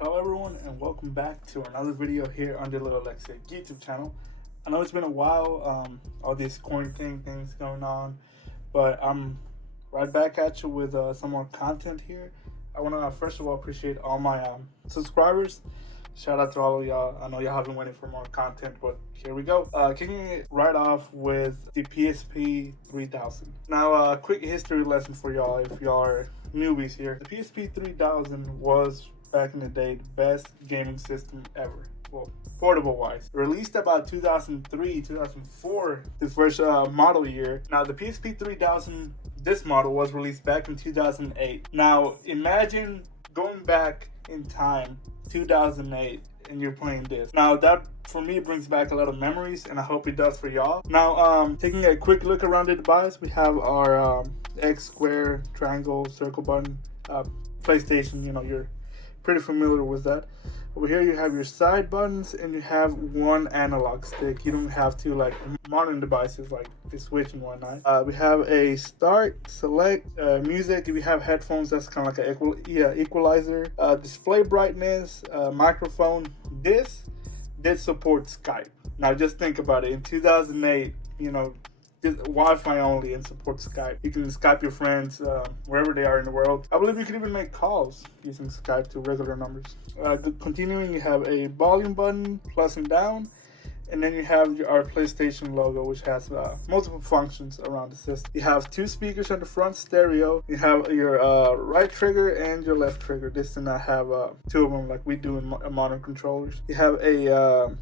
Hello everyone and welcome back to another video here on the Lil'X YouTube channel. I know it's been a while, all these quarantine things going on, but I'm right back at you with some more content here. I want to first of all appreciate all my subscribers. Shout out to all of y'all. I know y'all have been waiting for more content, but here we go. Kicking it right off with the PSP 3000. Now, a quick history lesson for y'all if y'all are newbies here. The PSP 3000 was back in the day the best gaming system ever. Well, portable wise. Released about 2003, 2004, the first model year. Now, the PSP 3000, this model was released back in 2008. Now, imagine going back in time, 2008, and you're playing this. Now that for me brings back a lot of memories, and I hope it does for y'all. Now taking a quick look around the device, we have our X, square, triangle, circle button. PlayStation, you know, you're pretty familiar with that. Over here you have your side buttons and you have one analog stick. You don't have to like modern devices like the Switch and whatnot. We have a start, select, music. If you have headphones, that's kind of like an equalizer. Display brightness, microphone. This did support Skype. Now just think about it. In 2008, you know, Wi-Fi only and support Skype. You can Skype your friends wherever they are in the world. I believe you can even make calls using Skype to regular numbers. Continuing, you have a volume button, plus and down, and then you have our PlayStation logo, which has multiple functions around the system. You have two speakers on the front, stereo. You have your right trigger and your left trigger. This does not have two of them like we do in modern controllers. You have a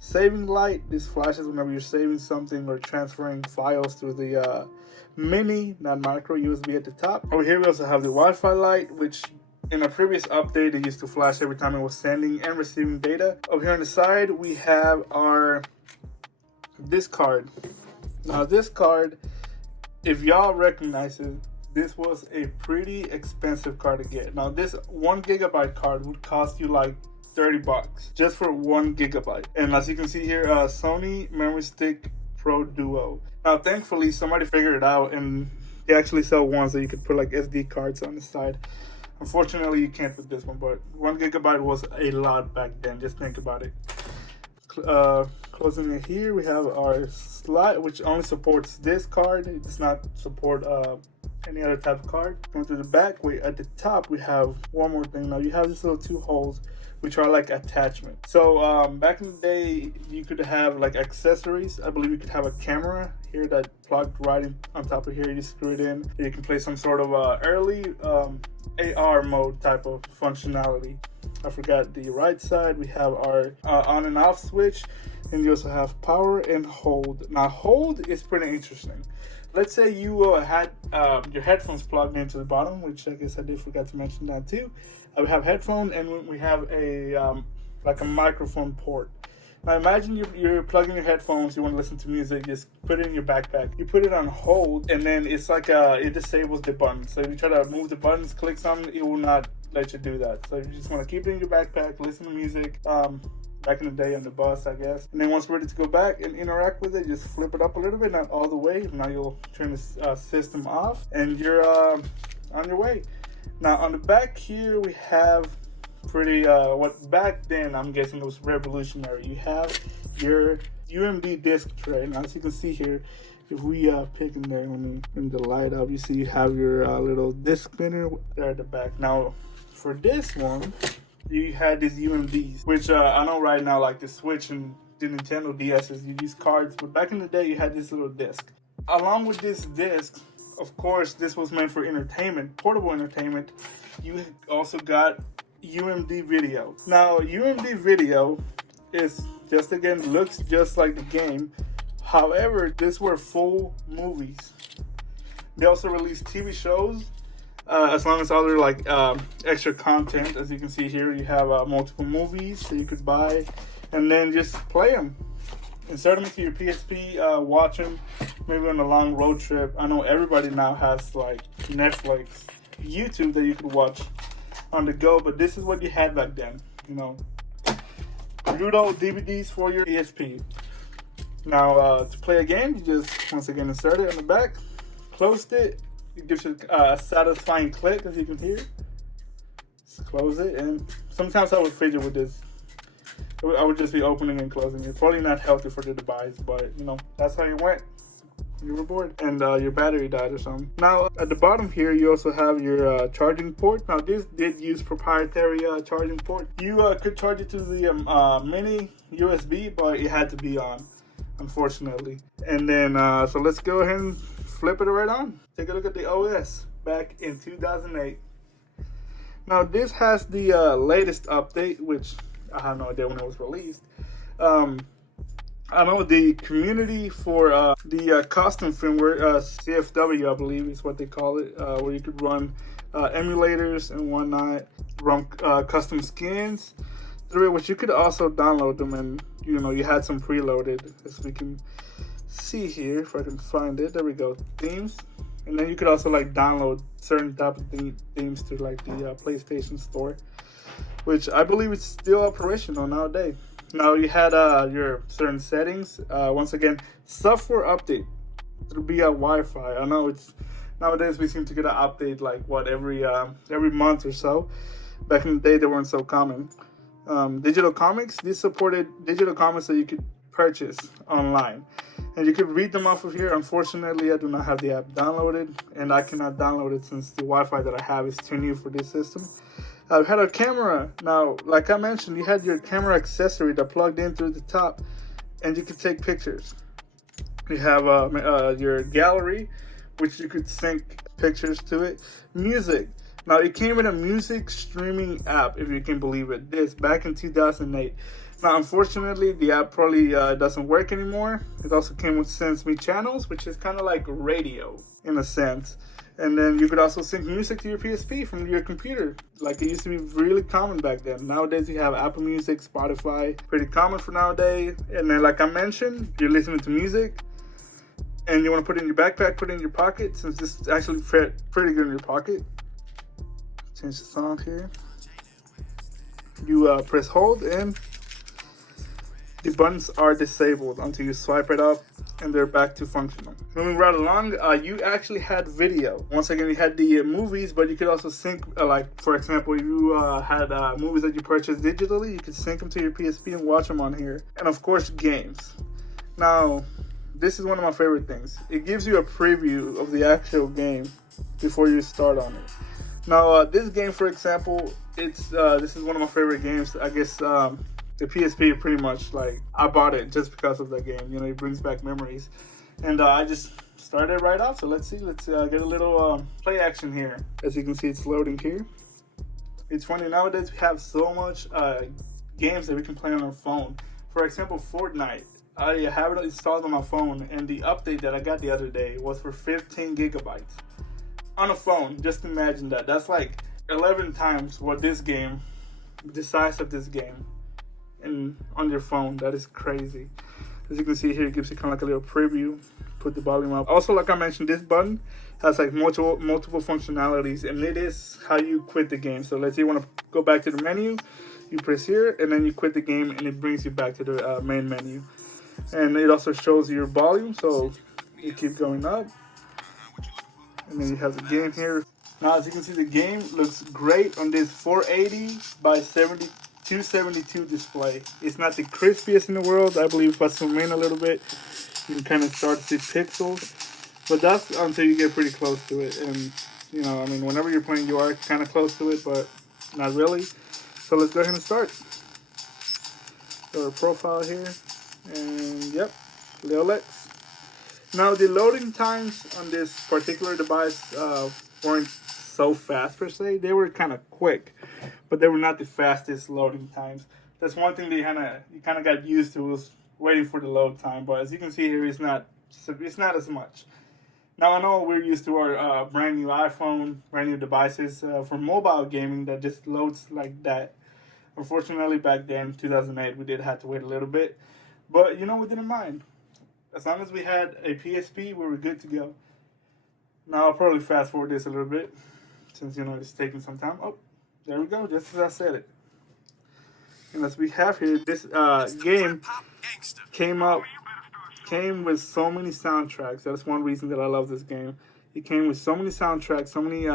saving light. This flashes whenever you're saving something or transferring files through the mini, not micro USB at the top. Over here we also have the Wi-Fi light, which in a previous update it used to flash every time it was sending and receiving data. Over here on the side we have our this card. Now this card, if y'all recognize it, this was a pretty expensive card to get. Now this 1 GB card would cost you like $30 just for 1 GB. And as you can see here, Sony Memory Stick Pro Duo. Now thankfully somebody figured it out and they actually sell ones that you could put like SD cards on the side. Unfortunately you can't with this one, but 1 GB was a lot back then. Just think about it. Closing it here, we have our slide, which only supports this card. It does not support any other type of card. Going to the back, at the top we have one more thing. Now you have these little two holes which are like attachments. So back in the day you could have like accessories. I believe you could have a camera here that plugged right in on top of here. You screw it in. You can play some sort of early AR mode type of functionality. I forgot the right side. We have our on and off switch, and you also have power and hold. Now hold is pretty interesting. Let's say you had your headphones plugged into the bottom, which I guess I did forget to mention that too. We have headphone and we have a like a microphone port. Now imagine you're plugging your headphones, you want to listen to music, just put it in your backpack. You put it on hold and then it's like it disables the button. So if you try to move the buttons, click something, it will not let you do that. So you just want to keep it in your backpack, listen to music. Back in the day on the bus, I guess. And then once we're ready to go back and interact with it, just flip it up a little bit, not all the way. Now you'll turn the system off and you're on your way. Now on the back here, we have pretty, what back then I'm guessing it was revolutionary. You have your UMD disc tray. Now as you can see here, if we pick in there, let me bring the light up, you see you have your little disc spinner there at the back. Now for this one, you had these UMDs, which I know right now, like the Switch and the Nintendo DS's, you use cards, but back in the day, you had this little disc. Along with this disc, of course, this was meant for entertainment, portable entertainment. You also got UMD video. Now, UMD video is just, again, looks just like the game. However, these were full movies. They also released TV shows. As long as other like extra content. As you can see here, you have multiple movies that you could buy and then just play them. Insert them into your PSP, watch them maybe on a long road trip. I know everybody now has like Netflix, YouTube that you could watch on the go, but this is what you had back then, you know. Good old DVDs for your PSP. Now to play a game, you just once again insert it on the back, closed it. It gives you a satisfying click, as you can hear. Just close it, and sometimes I would fidget with this. I would just be opening and closing. It's probably not healthy for the device, but you know, that's how you went. You were bored, and your battery died or something. Now, at the bottom here, you also have your charging port. Now, this did use proprietary charging port. You could charge it to the mini USB, but it had to be on, unfortunately. And then, so let's go ahead and flip it right on. Take a look at the OS back in 2008. Now, this has the latest update, which I have no idea when it was released. I know the community for the custom firmware, CFW, I believe is what they call it, where you could run emulators and whatnot, run custom skins through it, which you could also download them, and you know, you had some preloaded, as we can see here, if I can find it. There we go, themes. And then you could also like download certain type of themes to like the PlayStation Store, which I believe is still operational nowadays. Now you had your certain settings. Once again, software update through via Wi-Fi. I know it's nowadays we seem to get an update like what every month or so. Back in the day, they weren't so common. Digital comics. This supported digital comics that you could purchase online, and you could read them off of here. Unfortunately, I do not have the app downloaded, and I cannot download it since the Wi-Fi that I have is too new for this system. I've had a camera. Now, like I mentioned, you had your camera accessory that plugged in through the top, and you could take pictures. You have your gallery, which you could sync pictures to it. Music. Now, it came with a music streaming app, if you can believe it. This back in 2008. Now, unfortunately, the app probably doesn't work anymore. It also came with Sends Me channels, which is kind of like radio in a sense. And then you could also sync music to your PSP from your computer, like it used to be really common back then. Nowadays, you have Apple Music, Spotify, pretty common for nowadays. And then, like I mentioned, you're listening to music, and you want to put it in your backpack, put it in your pocket, since this actually fit pretty good in your pocket. Change the song here. You press hold, and the buttons are disabled until you swipe it up, and they're back to functional. Moving right along, you actually had video. Once again, you had the movies, but you could also sync, like for example, you had movies that you purchased digitally, you could sync them to your PSP and watch them on here. And of course, games. Now, this is one of my favorite things. It gives you a preview of the actual game before you start on it. Now, this game, for example, this is one of my favorite games. I guess the PSP pretty much, like, I bought it just because of that game. You know, it brings back memories. And I just started right off. So let's see. Let's get a little play action here. As you can see, it's loading here. It's funny, nowadays we have so much games that we can play on our phone. For example, Fortnite. I have it installed on my phone, and the update that I got the other day was for 15 gigabytes. On a phone, just imagine that. That's like 11 times what this game, the size of this game. And on your phone, that is crazy. As you can see here, it gives you kind of like a little preview. Put the volume up. Also, like I mentioned, this button has like multiple functionalities, and it is how you quit the game. So let's say you want to go back to the menu, you press here, and then you quit the game, and it brings you back to the main menu. And it also shows your volume, so you keep going up, and then you have the game here. Now, as you can see, the game looks great on this 480 by 272 display. It's not the crispiest in the world. I believe if I zoom in a little bit, you can kind of start to see pixels, but that's until you get pretty close to it. And you know, I mean, whenever you're playing, you are kind of close to it, but not really. So let's go ahead and start. Go to profile here, and yep, Lil'X. Now, the loading times on this particular device weren't so fast per se. They were kind of quick, but they were not the fastest loading times. That's one thing that you kind of got used to, was waiting for the load time. But as you can see here, it's not as much. Now, I know we're used to our brand new iPhone, brand new devices for mobile gaming that just loads like that. Unfortunately, back then, 2008, we did have to wait a little bit, but you know, we didn't mind. As long as we had a PSP, we were good to go. Now, I'll probably fast forward this a little bit, since, you know, it's taking some time. Oh, there we go, just as I said it. And as we have here, this game came with so many soundtracks. That's one reason that I love this game. It came with so many soundtracks, so many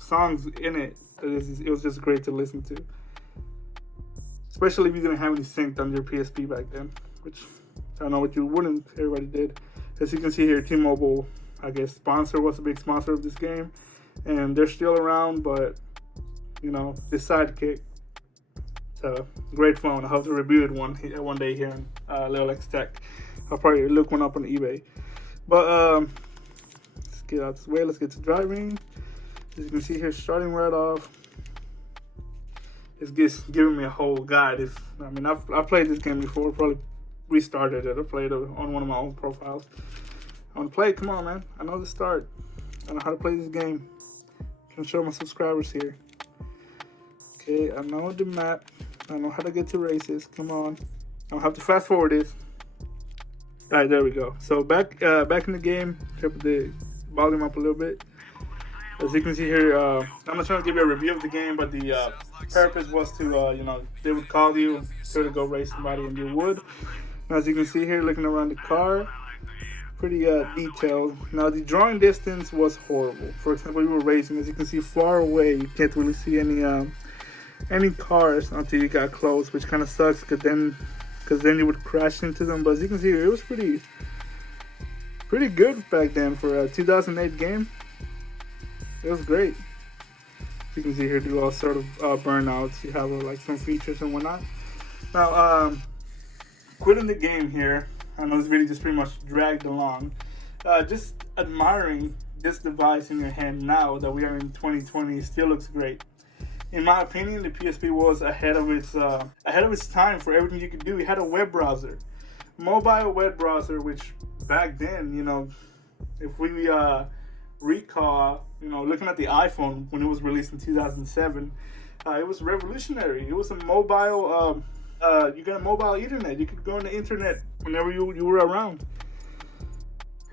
songs in it. It was just great to listen to. Especially if you didn't have any synced on your PSP back then, which I don't know what you wouldn't. Everybody did. As you can see here, T-Mobile, I guess, was a big sponsor of this game, and they're still around. But you know, this Sidekick, it's a great phone. I hope to review it one day here in Lil'X Tech. I'll probably look one up on eBay. But let's get out this way. Let's get to driving. As you can see here, starting right off, it's just giving me a whole guide. I've played this game before, probably restarted it. I played it on one of my own profiles. I want to play it. Come on, man. I know the start. I know how to play this game. I can show my subscribers here. Okay, I know the map. I know how to get to races. Come on. I don't have to fast forward this. All right, there we go. So back in the game. Turn the volume up a little bit. As you can see here, I'm not trying to give you a review of the game, but the purpose was to, you know, they would call you to go race somebody, and you would. Now, as you can see here, looking around the car, pretty detailed. Now, the drawing distance was horrible. For example, we were racing. As you can see, far away, you can't really see any cars until you got close, which kind of sucks, because then you would crash into them. But as you can see here, it was pretty good back then for a 2008 game. It was great. You can see here, do all sort of burnouts. You have like some features and whatnot. Now, quitting the game here. I know this video just pretty much dragged along. Just admiring this device in your hand now that we are in 2020 still looks great. In my opinion, the PSP was ahead of its time for everything you could do. It had a web browser, mobile web browser, which back then, you know, if we recall, you know, looking at the iPhone when it was released in 2007, it was revolutionary. It was a mobile, you got a mobile internet. You could go on the internet whenever you were around.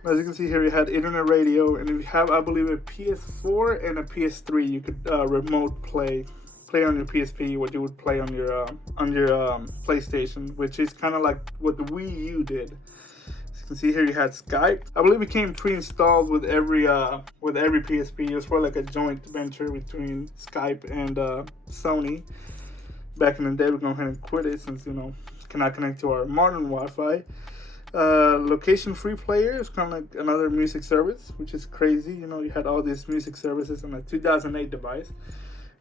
As you can see here, you had internet radio, and if you have, I believe, a PS4 and a PS3, you could remote play on your PSP what you would play on your PlayStation, which is kind of like what the Wii U did. As you can see here, you had Skype. I believe it came pre-installed with every PSP. It was probably like a joint venture between Skype and Sony. Back in the day, we're going ahead and quit it since, you know, cannot connect to our modern Wi-Fi. Location free player is kind of like another music service, which is crazy. You know, you had all these music services on a 2008 device.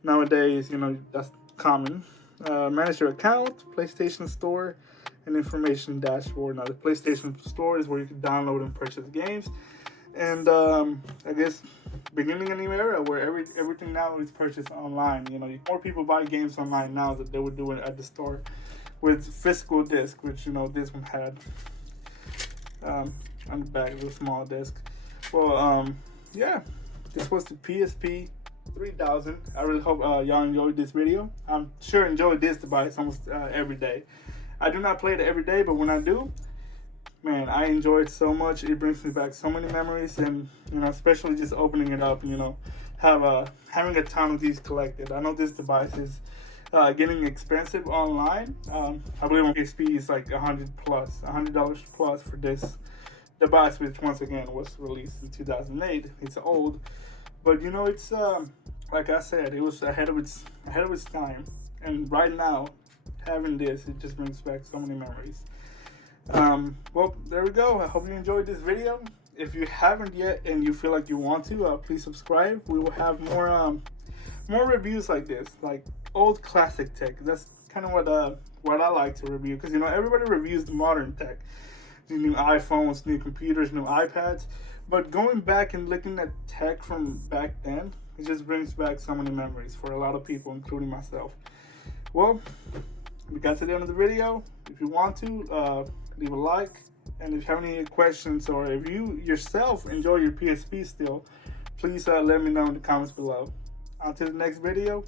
Nowadays, you know, that's common. Manage your account, PlayStation Store, and information dashboard. Now, the PlayStation Store is where you can download and purchase games. And I guess beginning a new era where everything now is purchased online. You know, more people buy games online now than they would do it at the store with physical disc, which, you know, this one had. On the back of a small disc. Well, yeah, this was the PSP 3000. I really hope y'all enjoyed this video. I'm sure enjoy this device almost every day. I do not play it every day, but when I do, man, I enjoy it so much. It brings me back so many memories, and, you know, especially just opening it up, you know, having a ton of these collected. I know this device is getting expensive online. I believe on PSP is like $100 plus for this device, which once again was released in 2008. It's old, but, you know, it's like I said, it was ahead of its time. And right now, having this, it just brings back so many memories. Well, there we go. I hope you enjoyed this video. If you haven't yet and you feel like you want to, please subscribe. We will have more reviews like this, like old classic tech. That's kind of what I like to review, because, you know, everybody reviews the modern tech, the new iPhones, new computers, new iPads, but going back and looking at tech from back then, it just brings back so many memories for a lot of people, including myself. Well, we got to the end of the video. If you want to, leave a like, and if you have any questions, or if you yourself enjoy your PSP still, please let me know in the comments below. Until the next video,